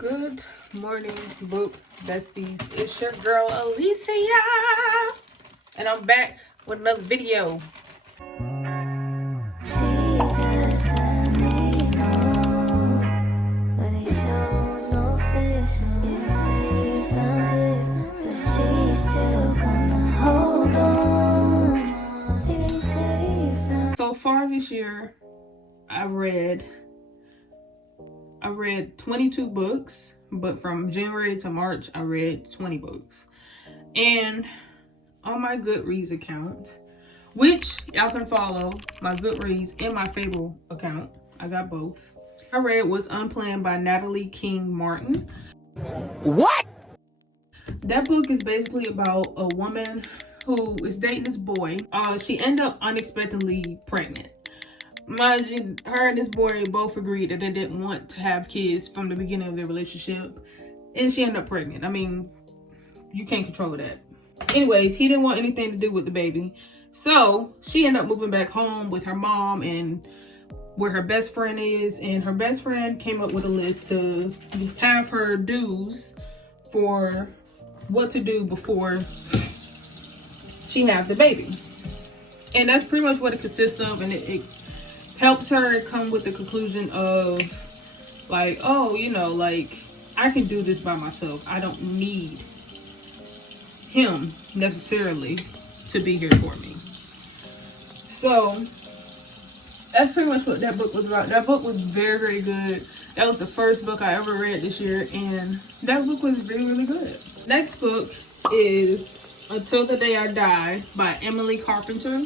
Good morning, book besties. It's your girl Alicia, and I'm back with another video. So far this year, I read 22 books, but from January to March, I read 20 books. And on my Goodreads account, which y'all can follow my Goodreads and my Fable account, I got both. I read Was Unplanned by Natalie King Martin. What? That book is basically about a woman who is dating this boy. She ended up unexpectedly pregnant. Mind you, her and this boy both agreed that they didn't want to have kids from the beginning of their relationship, and she ended up pregnant. I mean, you can't control that. Anyways, he didn't want anything to do with the baby, so she ended up moving back home with her mom and where her best friend is, and her best friend came up with a list to have her do's for what to do before she have the baby. And that's pretty much what it consists of, and it helps her come with the conclusion of like, oh, you know, like, I can do this by myself. I don't need him necessarily to be here for me. So that's pretty much what that book was about. That book was very, very good. That was the first book I ever read this year, and that book was really, really good. Next book is Until the Day I Die by Emily Carpenter.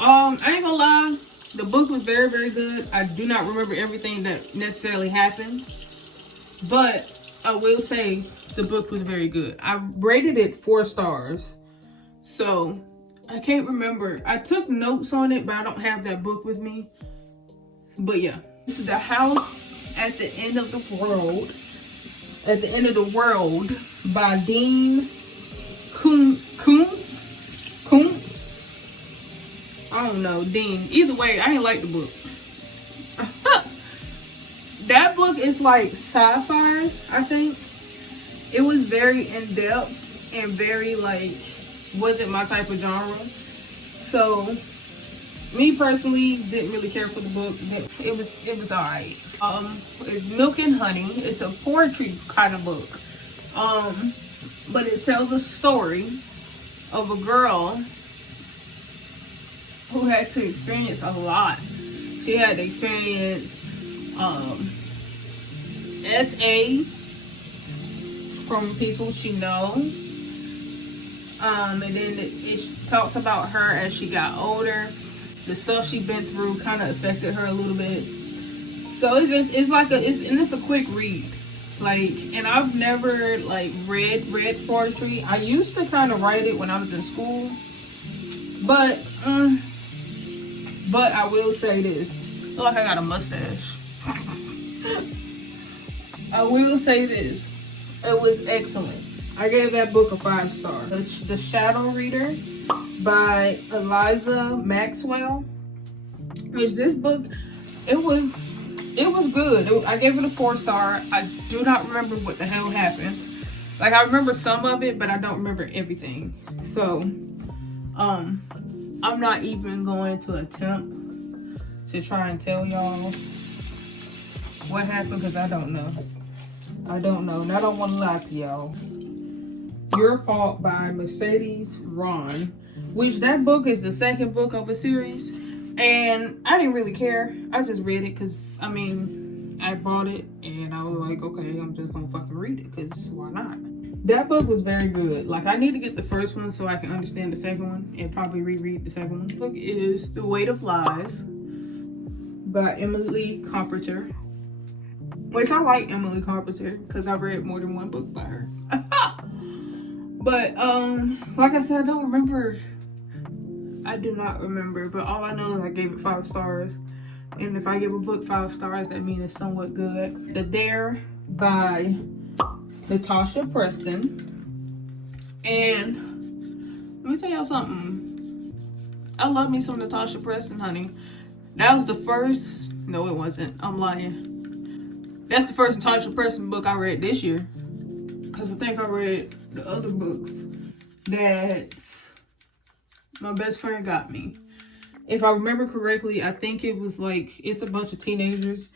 I ain't gonna lie, the book was very, very good. I do not remember everything that necessarily happened, but I will say the book was very good. I rated it 4 stars, so I can't remember. I took notes on it, but I don't have that book with me. But yeah, this is The House at the End of the World. At the End of the World by Dean Koontz. I don't know, Dean. Either way, I ain't like the book. That book is like sci-fi, I think. It was very in-depth and very like, wasn't my type of genre. So, me personally, didn't really care for the book. It was alright. It's Milk and Honey. It's a poetry kind of book. But it tells a story of a girl who had to experience a lot. She had to experience SA from people she knows. And then it talks about her as she got older. The stuff she'd been through kind of affected her a little bit. So it's a quick read. Like, and I've never like read poetry. I used to kind of write it when I was in school, but I will say this. I feel like I got a mustache. I will say this. It was excellent. I gave that book a 5 star. The Shadow Reader by Eliza Maxwell. Which this book, it was good. I gave it a 4 star. I do not remember what the hell happened. Like, I remember some of it, but I don't remember everything. So, I'm not even going to attempt to try and tell y'all what happened, because I don't know. And I don't want to lie to y'all. Your Fault by Mercedes Ron, which that book is the second book of a series, and I didn't really care. I just read it because, I mean, I bought it and I was like, okay, I'm just gonna fucking read it because why not? That book was very good. Like, I need to get the first one so I can understand the second one and probably reread the second one. The book is The Weight of Lies by Emily Carpenter, which I like Emily Carpenter because I've read more than one book by her. But like I said, I don't remember. I do not remember, but all I know is I gave it 5 stars. And if I give a book 5 stars, that means it's somewhat good. The Dare by Natasha Preston. And let me tell y'all something. I love me some Natasha Preston, honey. That was the first. No, it wasn't. I'm lying. That's the first Natasha Preston book I read this year. Because I think I read the other books that my best friend got me. If I remember correctly, I think it was like, it's a bunch of teenagers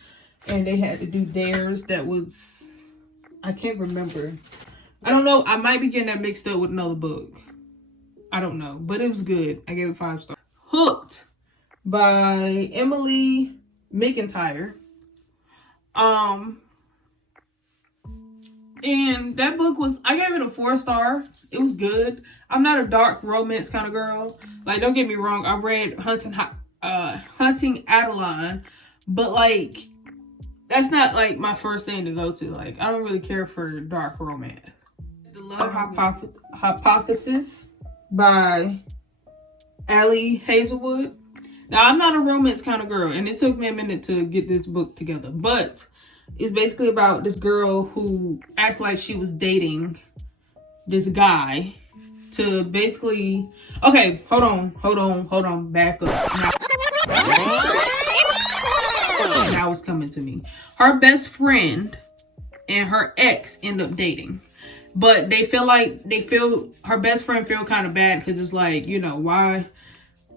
and they had to do dares that was, I can't remember. I don't know. I might be getting that mixed up with another book. I don't know. But it was good. I gave it 5 stars. Hooked by Emily McIntyre. And that book was, I gave it a 4 star. It was good. I'm not a dark romance kind of girl. Like, don't get me wrong. I read Hunting Adeline, but like, that's not like my first thing to go to. Like, I don't really care for dark romance. The Love Hypothesis by Allie Hazelwood. Now, I'm not a romance kind of girl, and it took me a minute to get this book together, but it's basically about this girl who acts like she was dating this guy to basically, okay, hold on, back up. Now it's coming to me. Her best friend and her ex end up dating, but they feel her best friend feel kind of bad because it's like, you know, why?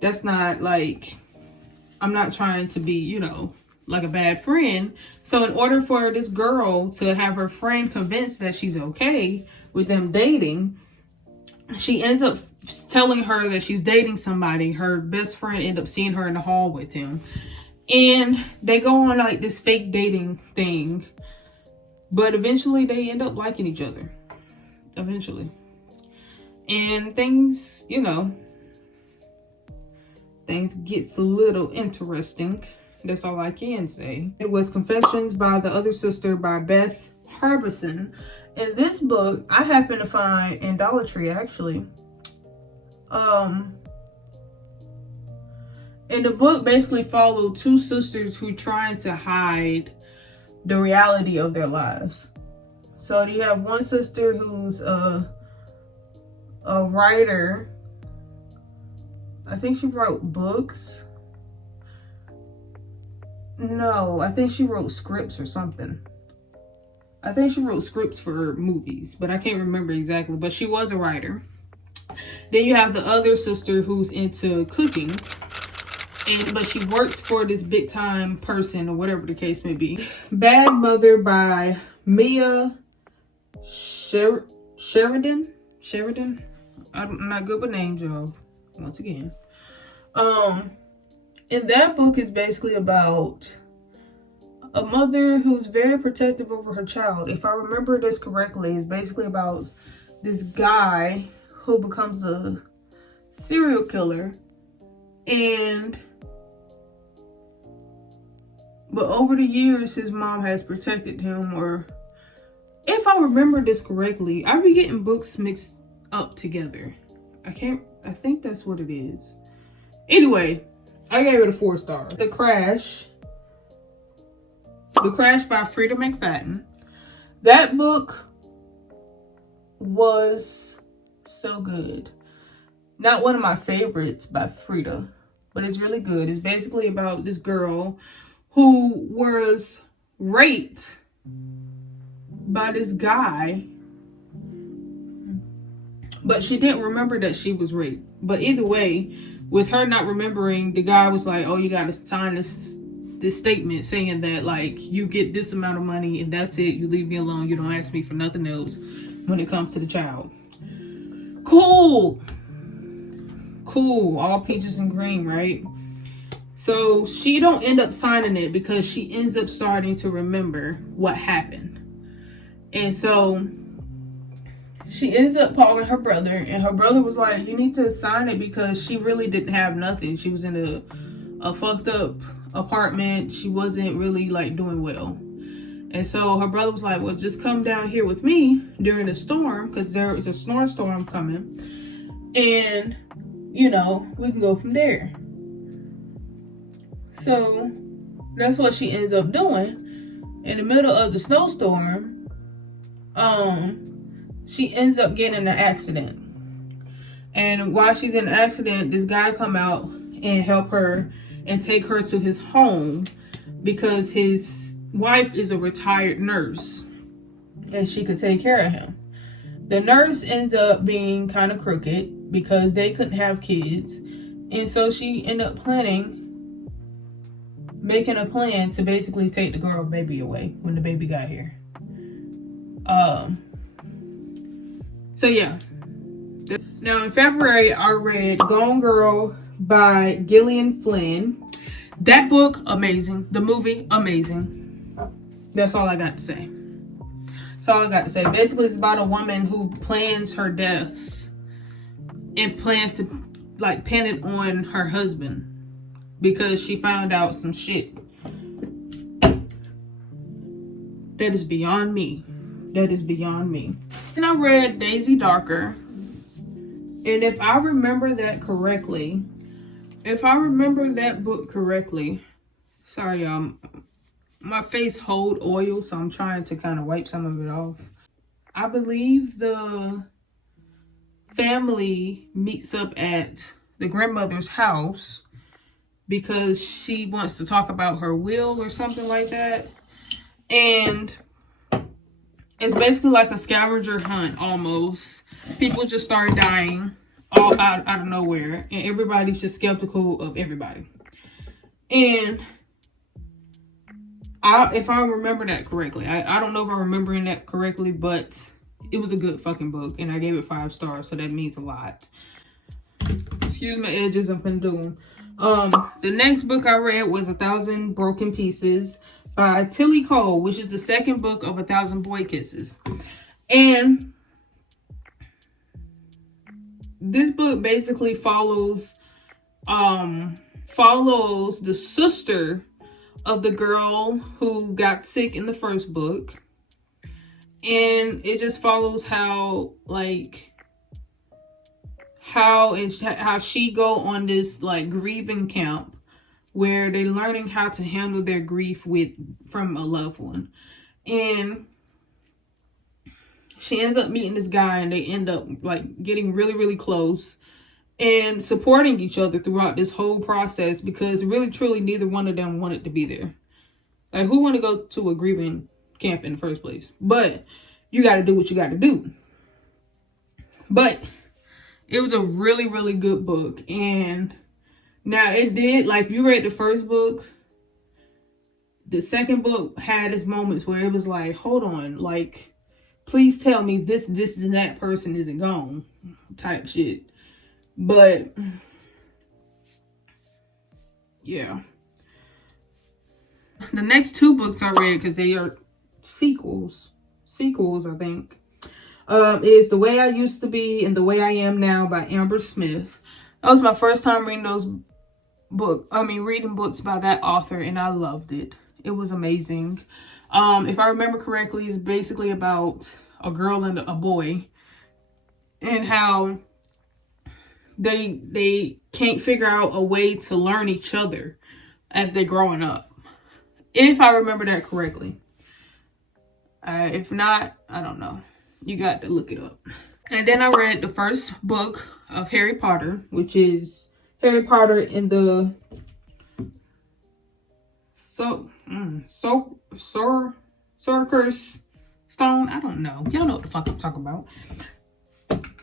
That's not like, I'm not trying to be, you know, like a bad friend. So in order for this girl to have her friend convinced that she's okay with them dating, she ends up telling her that she's dating somebody. Her best friend ends up seeing her in the hall with him. And they go on like this fake dating thing. But eventually they end up liking each other. Eventually. And things, you know, things gets a little interesting. That's all I can say. It was Confessions by the Other Sister by Beth Harbison. And this book I happened to find in Dollar Tree actually. And the book basically followed 2 sisters who trying to hide the reality of their lives. So you have one sister who's a writer. I think she wrote books. No, I think she wrote scripts or something. I think she wrote scripts for movies, but I can't remember exactly. But she was a writer. Then you have the other sister who's into cooking. But she works for this big time person or whatever the case may be. Bad Mother by Mia Sheridan. I'm not good with names, y'all. Once again. And that book is basically about a mother who's very protective over her child. If I remember this correctly, it's basically about this guy who becomes a serial killer. But over the years, his mom has protected him, or if I remember this correctly, I be getting books mixed up together. I think that's what it is. Anyway, I gave it a 4 star. The Crash by Frida McFadden. That book was so good. Not one of my favorites by Frida, but it's really good. It's basically about this girl who was raped by this guy, but she didn't remember that she was raped. But either way, with her not remembering, the guy was like, oh, you gotta sign this statement saying that like you get this amount of money and that's it, you leave me alone, you don't ask me for nothing else when it comes to the child. Cool, all peaches and cream, right? So she don't end up signing it because she ends up starting to remember what happened. And so she ends up calling her brother, and her brother was like, you need to sign it because she really didn't have nothing. She was in a fucked up apartment. She wasn't really like doing well. And so her brother was like, well, just come down here with me during the storm because there is a snowstorm coming. And, you know, we can go from there. So that's what she ends up doing. In the middle of the snowstorm, she ends up getting in an accident. And while she's in an accident, this guy come out and help her and take her to his home because his wife is a retired nurse and she could take care of him. The nurse ends up being kind of crooked because they couldn't have kids. And so she ended up making a plan to basically take the girl baby away when the baby got here. So yeah. Now in February, I read Gone Girl by Gillian Flynn. That book, amazing. The movie, amazing. That's all I got to say. That's all I got to say. Basically, it's about a woman who plans her death and plans to like pin it on her husband because she found out some shit that is beyond me. That is beyond me. And I read Daisy Darker. And if I remember that correctly, sorry y'all, my face hold oil, so I'm trying to kind of wipe some of it off. I believe the family meets up at the grandmother's house because she wants to talk about her will or something like that. And it's basically like a scavenger hunt almost. People just start dying all out of nowhere. And everybody's just skeptical of everybody. And if I remember that correctly, I don't know if I'm remembering that correctly, but it was a good fucking book. And I gave it 5 stars, so that means a lot. Excuse my edges, I'm finna do them. The next book I read was 1,000 Broken Pieces by Tilly Cole, which is the second book of 1,000 Boy Kisses. And this book basically follows the sister of the girl who got sick in the first book. And it just follows how she go on this like grieving camp where they're learning how to handle their grief from a loved one. And she ends up meeting this guy and they end up like getting really, really close and supporting each other throughout this whole process because really, truly, neither one of them wanted to be there. Like, who want to go to a grieving camp in the first place? But you got to do what you got to do. But it was a really, really good book. And now it did, like, if you read the first book, the second book had its moments where it was like, hold on, like, please tell me this and that person isn't gone type shit. But yeah. The next 2 books I read, because they are sequels, I think, is The Way I Used to Be and The Way I Am Now by Amber Smith. That was my first time reading reading books by that author, and I loved it. It was amazing. If I remember correctly, it's basically about a girl and a boy and how they can't figure out a way to learn each other as they're growing up. If I remember that correctly. If not, I don't know. You got to look it up. And then I read the first book of Harry Potter, which is Harry Potter in the Sorcerer's Stone. I don't know. Y'all know what the fuck I'm talking about.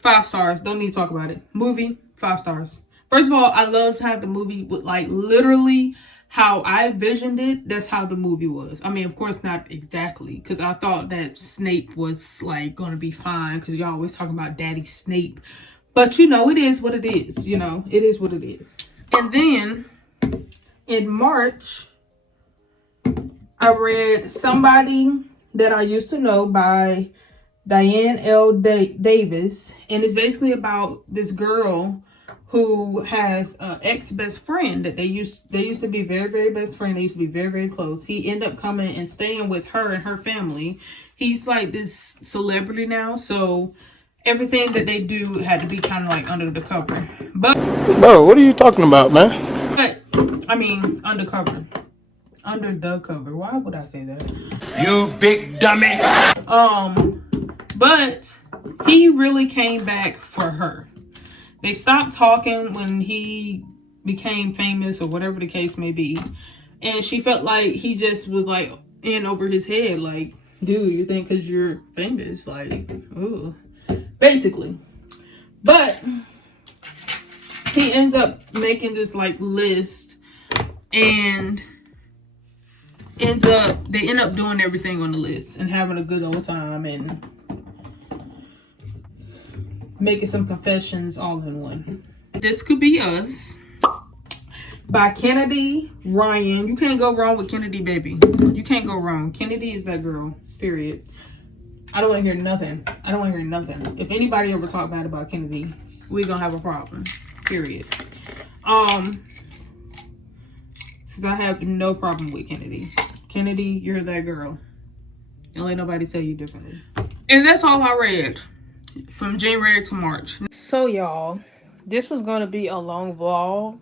5 stars. Don't need to talk about it. Movie, 5 stars. First of all, I loved how the movie would like literally how I visioned it. That's how the movie was. I mean, of course, not exactly, because I thought that Snape was like gonna be fine, because y'all always talking about Daddy Snape. But you know, it is what it is. You know, it is what it is. And then in March, I read Somebody That I Used to Know by Diane L. Davis. And it's basically about this girl who has an ex-best friend that they used to be very, very best friend. They used to be very, very close. He ended up coming and staying with her and her family. He's like this celebrity now, so everything that they do had to be kind of like under the cover. But bro, what are you talking about, man? But I mean, undercover. Under the cover. Why would I say that? You big dummy. But he really came back for her. They stopped talking when he became famous or whatever the case may be. And she felt like he just was like in over his head. Like, dude, you think because you're famous, like, ooh, basically. But he ends up making this like list, and they end up doing everything on the list and having a good old time and making some confessions all in one. This Could Be Us by Kennedy Ryan. You can't go wrong with Kennedy, baby. You can't go wrong. Kennedy is that girl, period. I don't want to hear nothing. I don't want to hear nothing. If anybody ever talk bad about Kennedy, we gonna have a problem, period. Since I have no problem with Kennedy. Kennedy, you're that girl. Don't let nobody tell you differently. And that's all I read from January to March. So y'all, this was going to be a long vlog,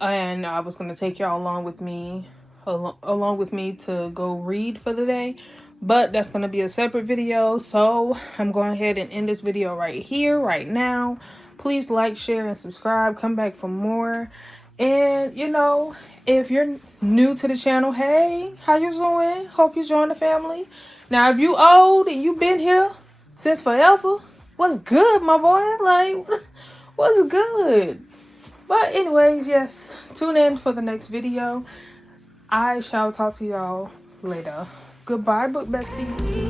and I was going to take y'all along with me to go read for the day, but that's going to be a separate video. So I'm going ahead and end this video right here, right now. Please like, share, and subscribe. Come back for more. And you know, if you're new to the channel, hey, how you doing? Hope you join the family. Now, if you old and you've been here since forever, what's good, my boy? Like, what's good? But anyways, yes, tune in for the next video. I shall talk to y'all later. Goodbye, book bestie.